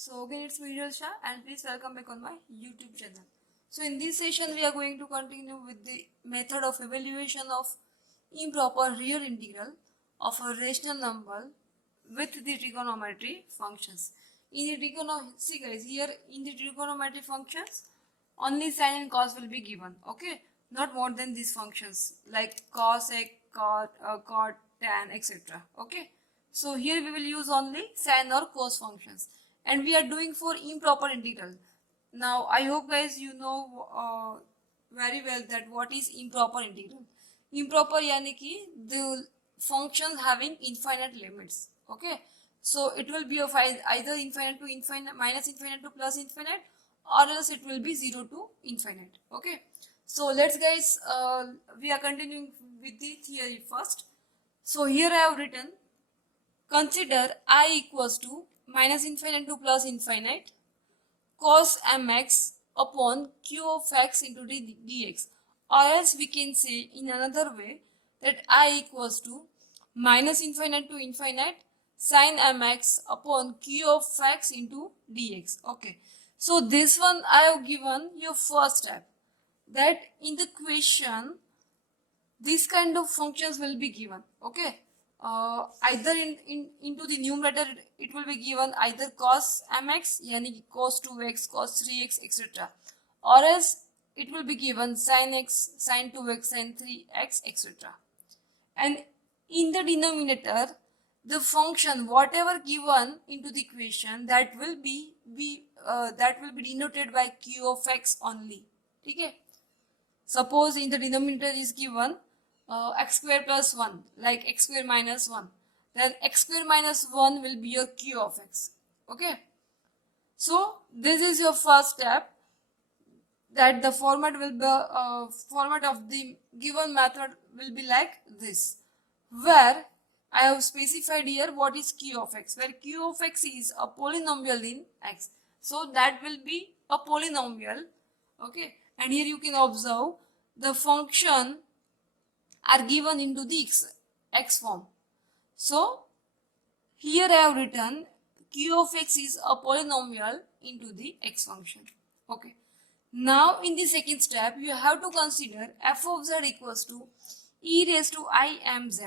So again it's me Shah and please welcome back on my YouTube channel. So in this session we are going to continue with the method of evaluation of improper real integral of a rational number with the trigonometry functions. See guys, here in the trigonometry functions only sin and cos will be given, okay, not more than these functions like cos, cot, tan, etc. Okay, so here we will use only sin or cos functions and we are doing for improper integral. Now I hope guys you know very well that what is improper integral. Improper yani ki the function having infinite limits, okay, so it will be of either infinite to infinite, minus infinite to plus infinite, or else it will be 0 to infinite. Okay, so let's guys we are continuing with the theory first. So here I have written, consider I equals to minus infinite to plus infinite cos mx upon q of x into dx, or else we can say in another way that I equals to minus infinite to infinite sin mx upon q of x into dx. Okay, so this one I have given your first step, that in the question these kind of functions will be given. Okay, either into the numerator it will be given either cos mx yani cos 2x, cos 3x, etc., or else it will be given sin x, sin 2x, sin 3x, etc. And in the denominator the function whatever given into the equation that will be denoted by q of x only. Okay, suppose in the denominator is given x square plus 1, like x square minus 1, then x square minus 1 will be your q of x. Okay, so this is your first step, that the format will be format of the given method will be like this, where I have specified here what is q of x, where q of x is a polynomial in x, so that will be a polynomial. Okay, and here you can observe the function are given into the x form. So here I have written q of x is a polynomial into the x function. Okay, now in the second step you have to consider f of z equals to e raised to I m z.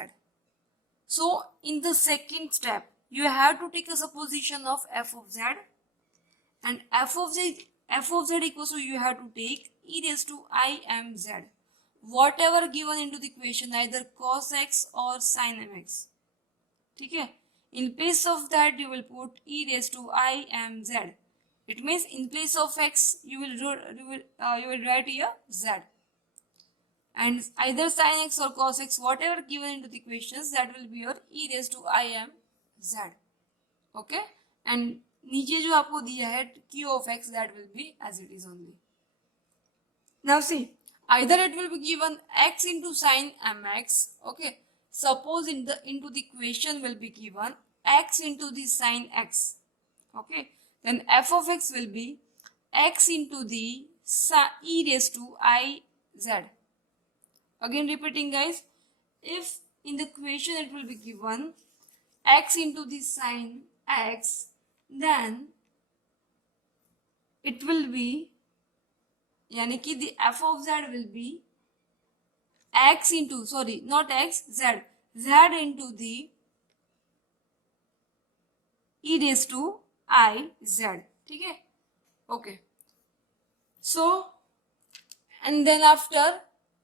So in the second step you have to take a supposition of f of z, and f of z equals to, you have to take e raised to I m z, whatever given into the equation, either cos x or sin mx. Okay, in place of that you will put e raised to I m z. It means in place of x you will write here z, and either sin x or cos x, whatever given into the equations, that will be your e raised to I m z. Okay, and नीचे जो आपको दिया है q of x, that will be as it is only. Now see, either it will be given x into sin mx. Okay, suppose into the equation will be given x into the sin x. Okay, then f of x will be x into the e raised to I z. Again repeating guys, if in the equation it will be given x into the sin x, then it will be यानी कि the f of z will be x into, sorry, not x, z into the e raised to I z. ठीक है, okay. So and then after,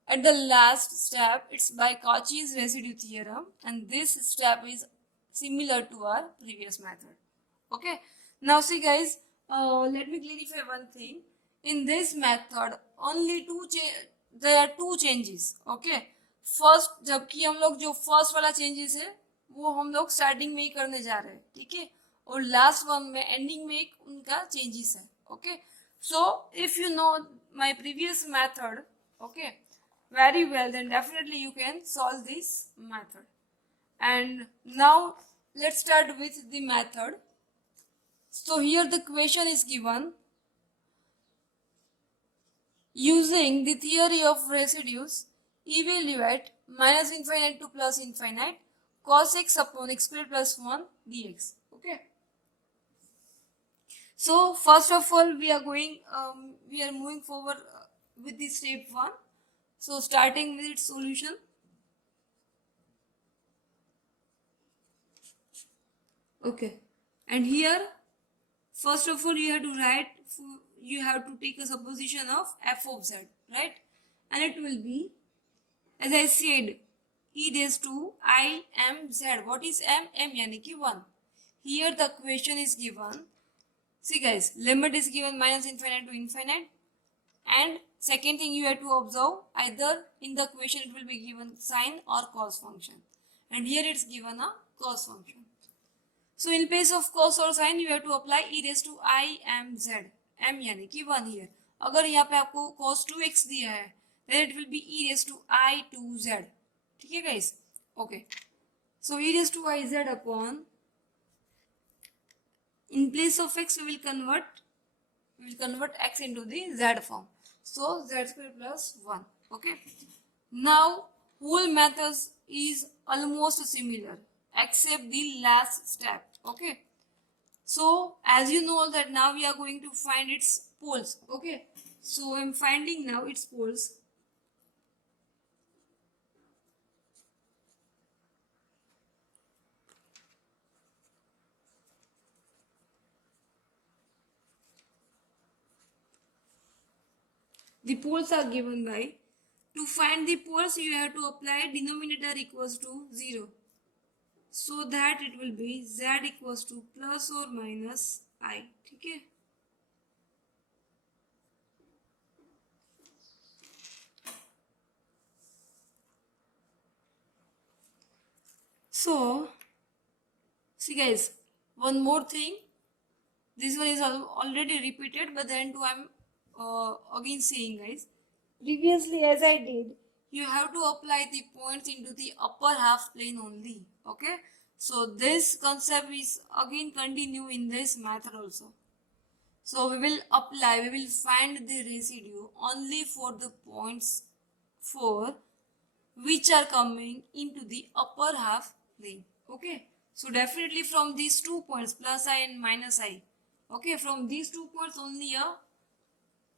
at the last step, it's by Cauchy's residue theorem, and this step is similar to our previous method. Okay, now see guys, let me clarify one thing. In this method only there are two changes. Okay, first, जबकि हम लोग जो first वाला changes है वो हम लोग starting में ही करने जा रहे हैं, ठीक है, और लास्ट वन में एंडिंग में एक उनका चेंजेस है. Okay, so if you know my previous method, okay, very well, then definitely you can solve this method. And now let's start with the method. So here the question is given, using the theory of residues, evaluate minus infinite to plus infinite cos x upon x squared plus 1 dx. Okay, So first of all we are moving forward with the step 1. So starting with its solution. Okay, and here first of all you have to you have to take a supposition of f of z, right? And it will be, as I said, e raised to I m z. What is m? M yani ki 1. Here the question is given. See guys, limit is given minus infinite to infinite. And second thing you have to observe, either in the question it will be given sine or cos function. And here it's given a cos function. So in place of cos और sin you have to apply e raised to I m z. m यानी कि 1 here. अगर यहाँ पे आपको cos 2x दिया है then it will be e raised to I 2z. ठीक है guys? Okay. So e raised to I z upon, in place of x we will convert x into the z form. So z square plus 1. Okay. Now whole method is almost similar except the last step. Okay. So as you know that now we are going to find its poles. Okay. So I'm finding now its poles. The poles are given by, to find the poles you have to apply denominator equals to 0. So that it will be z equals to plus or minus I. ठीक है? So see guys, one more thing. This one is already repeated, but then too I'm again saying guys. Previously as I did, you have to apply the points into the upper half plane only. Okay. So this concept is again continue in this method also. So we will find the residue only for the points 4 which are coming into the upper half plane. Okay. So definitely from these 2 points, plus I and minus I. Okay. From these 2 points only a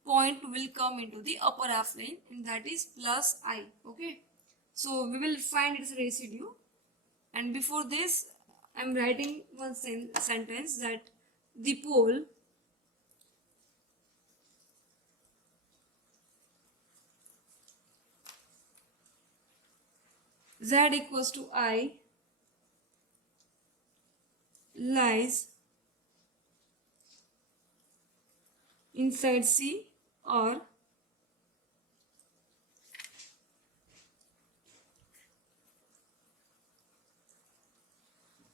point will come into the upper half plane, and that is plus I. Okay. So we will find its residue. And before this, I am writing one sentence that the pole z equals to I lies inside C or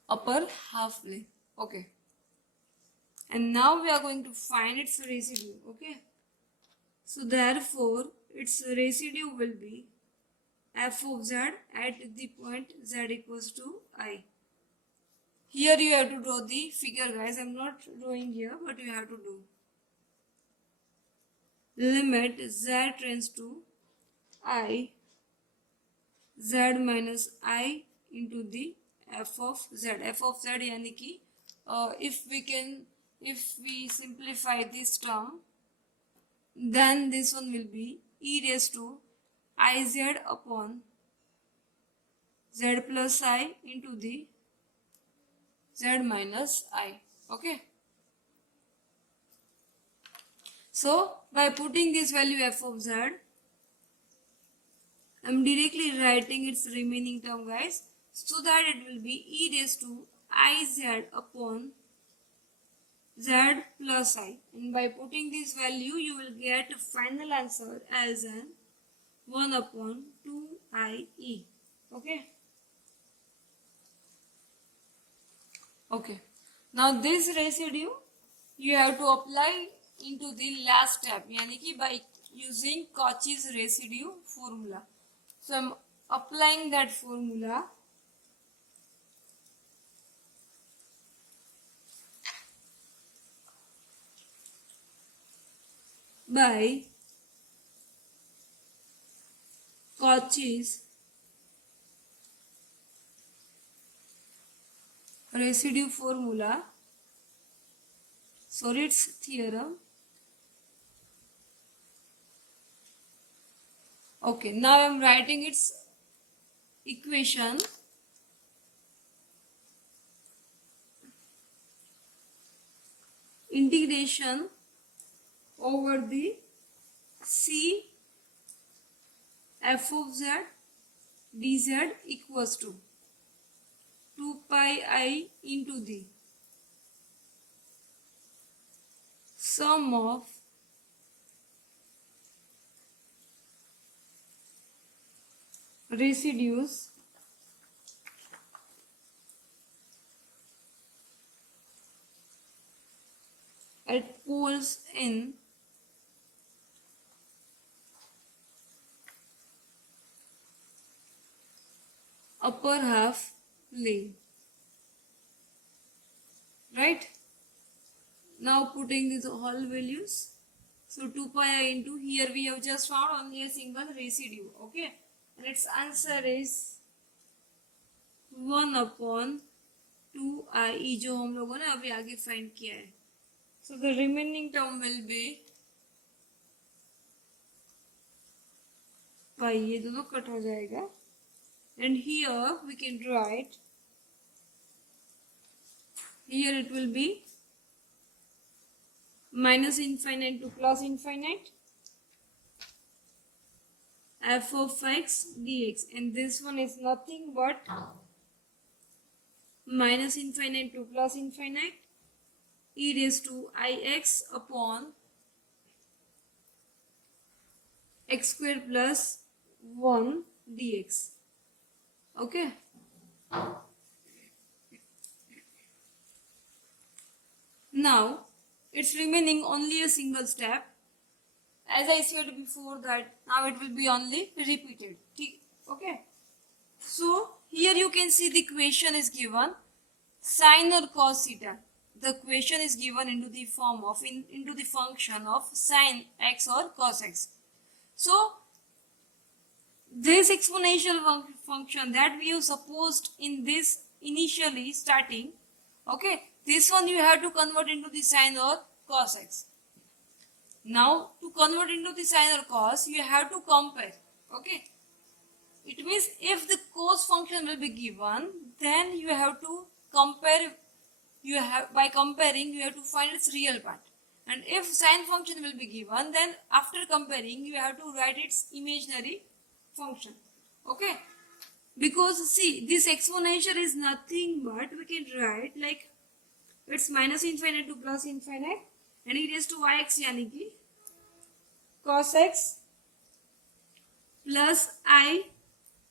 upper half plane. Okay. And now we are going to find its residue. Okay. So therefore its residue will be f of z at the point z equals to I. Here you have to draw the figure guys. I am not drawing here, but you have to do. Limit z tends to I, z minus I into the f of z. F of z यानी कि if we simplify this term, then this one will be e raised to iz upon z plus I into the z minus I. Okay. So by putting this value f of z, I am directly writing its remaining term guys, so that it will be e raised to iz upon z plus I. And by putting this value you will get a final answer as an 1 upon 2IE. Okay. Okay. Now this residue you have to apply into the last step, यानी कि by using Cauchy's residue formula. So I am applying that formula. By Cauchy's residue formula. sorry, it's theorem. Okay, now I'm writing its equation. Integration over the c f of z dz equals to 2 pi I into the sum of residues at poles in upper half plane. Right? Now putting these all values. So 2 pi I into, here we have just found only a single residue. Okay? And its answer is 1 upon 2i जो हम लोगों ने अभी आगे find किया है. So the remaining term will be pi, ये दोनों कट हो जाएगा. And here we can write, here it will be minus infinite to plus infinite f of x dx, and this one is nothing but minus infinite to plus infinite e raised to ix upon x square plus 1 dx. Okay. Now it's remaining only a single step. As I said before that now it will be only repeated. Okay. So here you can see the equation is given sine or cos theta. The equation is given into the form of into the function of sine x or cos x. So this exponential function that we have supposed in this initially starting, okay, this one you have to convert into the sine or cos x. Now to convert into the sine or cos you have to compare. Okay, it means if the cos function will be given, then you have to compare. By comparing you have to find its real part, and if sine function will be given, then after comparing you have to write its imaginary function. Okay, because see this exponential is nothing but we can write like it's minus infinite to plus infinite and e raised to yx यानी कि cos x plus I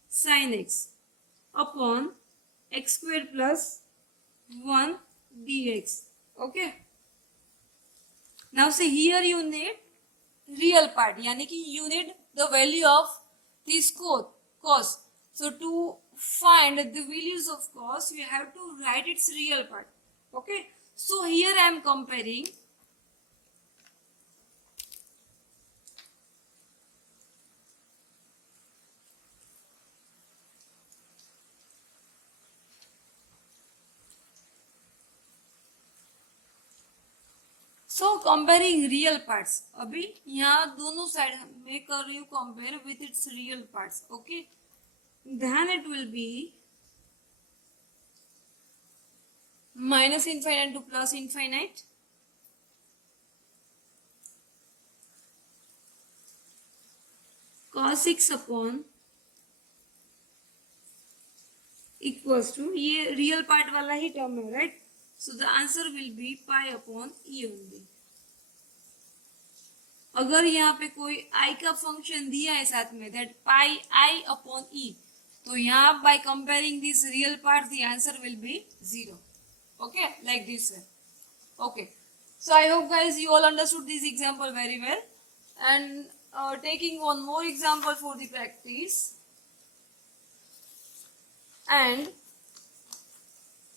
sin x upon x square plus 1 dx. Okay, now see here you need real part, यानी कि you need the value of this cos. So to find the values of cos you have to write its real part. Okay, so here I am comparing comparing real parts. अभी यहाँ दोनों side मैं कर रही हूँ compare with its real parts. Okay, then it will be minus infinite to plus infinite cos x upon equals to, ये real part वाला ही term है, right? So the answer will be pi upon e only. अगर यहाँ पे कोई i का function दिया है साथ में that pi I upon e, तो यहाँ by comparing this real part the answer will be 0. Okay, like this way. Okay, so I hope guys you all understood this example very well, and taking one more example for the practice, and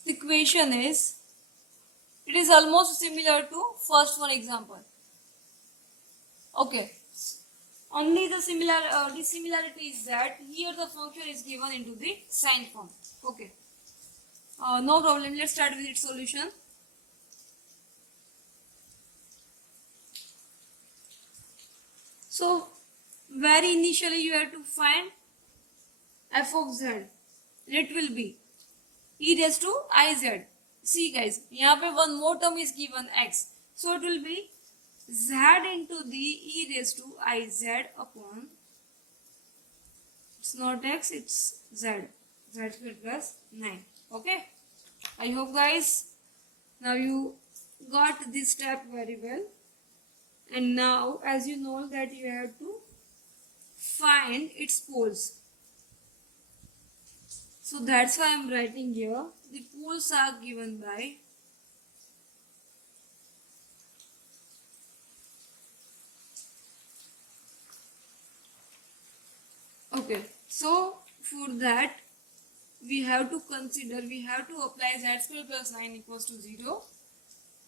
the question is, it is almost similar to first one example. Okay, only the similarity is that here the function is given into the sine form. Okay, no problem. Let's start with its solution. So very initially you have to find f of z. It will be e raised to iz. See guys, यहाँ पे one more term is given x, so it will be z into the e raised to iz upon, it's not x, it's z, z square plus 9. Okay, I hope guys now you got this step very well. And now as you know that you have to find its poles, so that's why I'm writing here the poles are given by okay. So for that we have to consider, we have to apply z square plus 9 equals to 0.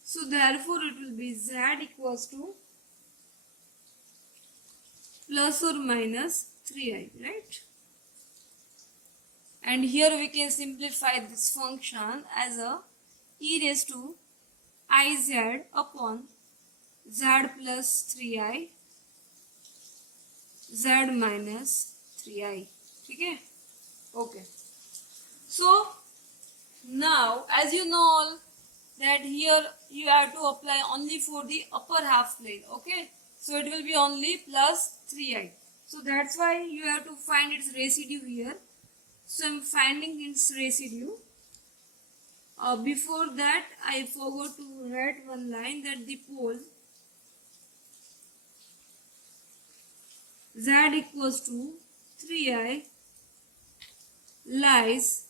So therefore it will be z equals to plus or minus 3i, right? And here we can simplify this function as a e raised to iz upon z plus 3i z minus 3i. ठीक है? Okay. So now as you know all that here you have to apply only for the upper half plane. Okay, so it will be only plus 3i. So that's why you have to find its residue here. So I'm finding its residue. Before that I forgot to write one line that the pole z equals to 3i lies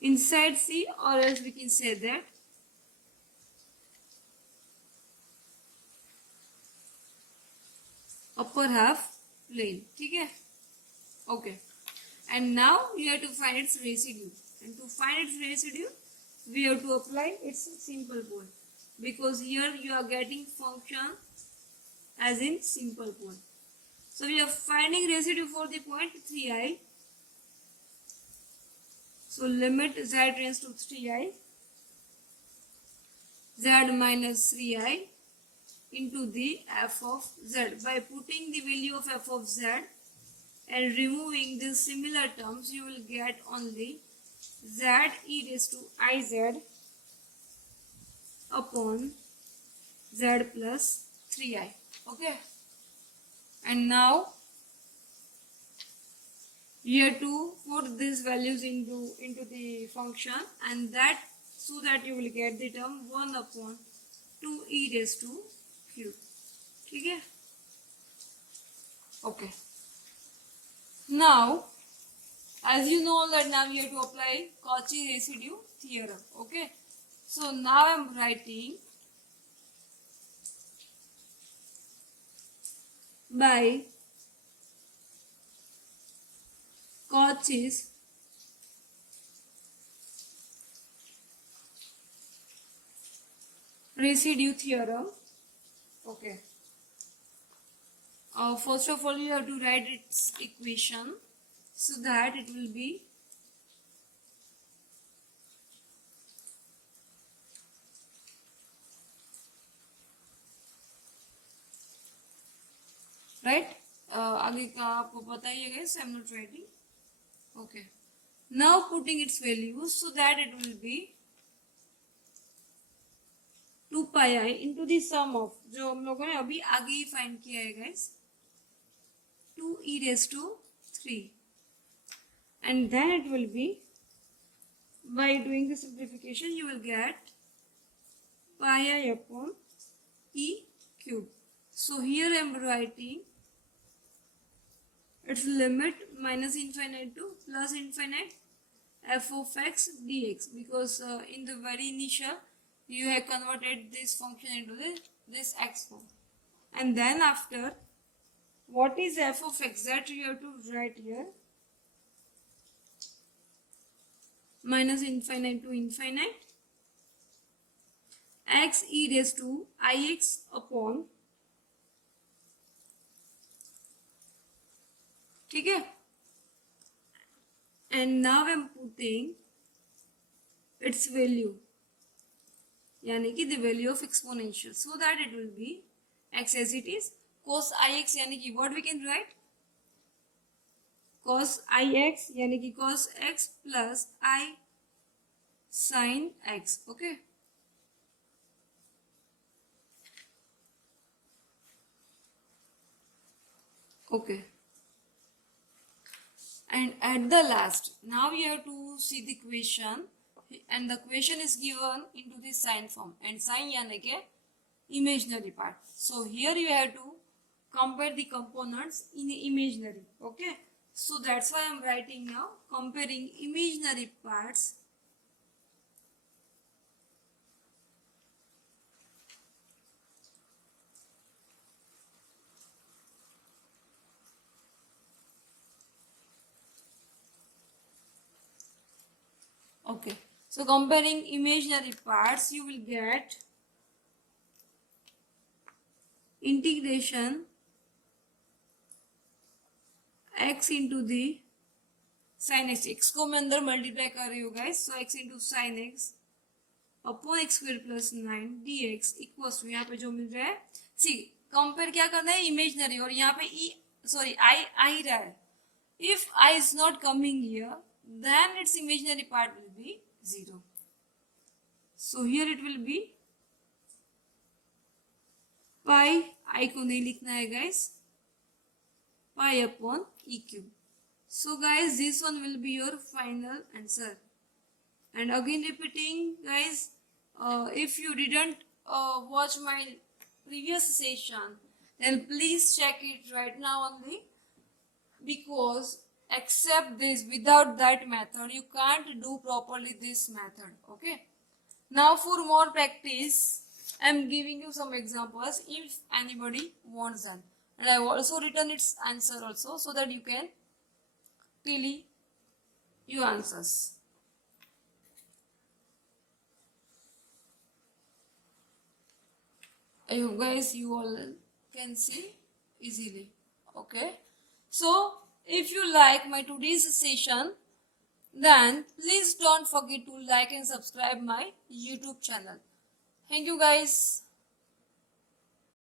inside C, or else we can say that upper half plane. ठीक है? Okay. And now you have to find its residue. And to find its residue, we have to apply its simple pole, because here you are getting function as in simple pole. So we are finding residue for the point 3i. So limit z tends to 3i, z minus 3i into the f of z. By putting the value of f of z and removing the similar terms, you will get only z e raised to iz upon z plus 3i. Okay, and now you have to put these values into the function, and that so that you will get the term 1 upon 2 e raised to q. ठीक है? Okay. Now, as you know that now you have to apply Cauchy residue theorem. Okay. So now I am writing by Cauchy's residue theorem. Okay. First of all, you have to write its equation, so that it will be right. आगे का आपको पता ही है guys, I'm not writing. Okay. Now putting its values, so that it will be 2 pi I into the sum of, जो हम लोगों ने अभी आगे ही फाइंड किया है guys, 2 e raised to 3, and then it will be, by doing the simplification you will get pi I upon e cube. So here I am writing its limit minus infinite to plus infinite f of x dx, because in the very initial you have converted this function into this x form, and then after, what is f of x, that you have to write here, minus infinite to infinite x e raised to ix upon, ठीक है? And now I am putting its value, यानी कि the value of exponential, so that it will be x as it is cos ix, यानी कि what we can write cos ix यानी कि cos x plus I sin x. Okay. Okay. And at the last, now we have to see the equation, and the equation is given into the sine form, and sine यानी कि imaginary part. So here you have to compare the components in the imaginary. Okay. So that's why I am writing now comparing imaginary parts Okay, so comparing imaginary parts, you will get integration x into the sin x को मैं अंदर multiply कर रही हूँ guys, so x into sine x upon x square plus 9 dx equals to यहाँ पे जो मिल रहा है, सी कंपेयर क्या करना है इमेजिनरी, और यहाँ पे आई रहा है. If I is not coming here, then its imaginary part will be 0. So here it will be pi, I को नहीं लिखना है guys, pi upon e cube. So guys, this one will be your final answer. And again repeating guys, if you didn't watch my previous session, then please check it right now only, because except this, without that method you can't do properly this method. Okay, now for more practice I am giving you some examples if anybody wants them, and I have also written its answer also, so that you can clearly your answers. I hope guys you all can see easily. Okay, so if you like my today's session, then please don't forget to like and subscribe my YouTube channel. Thank you guys.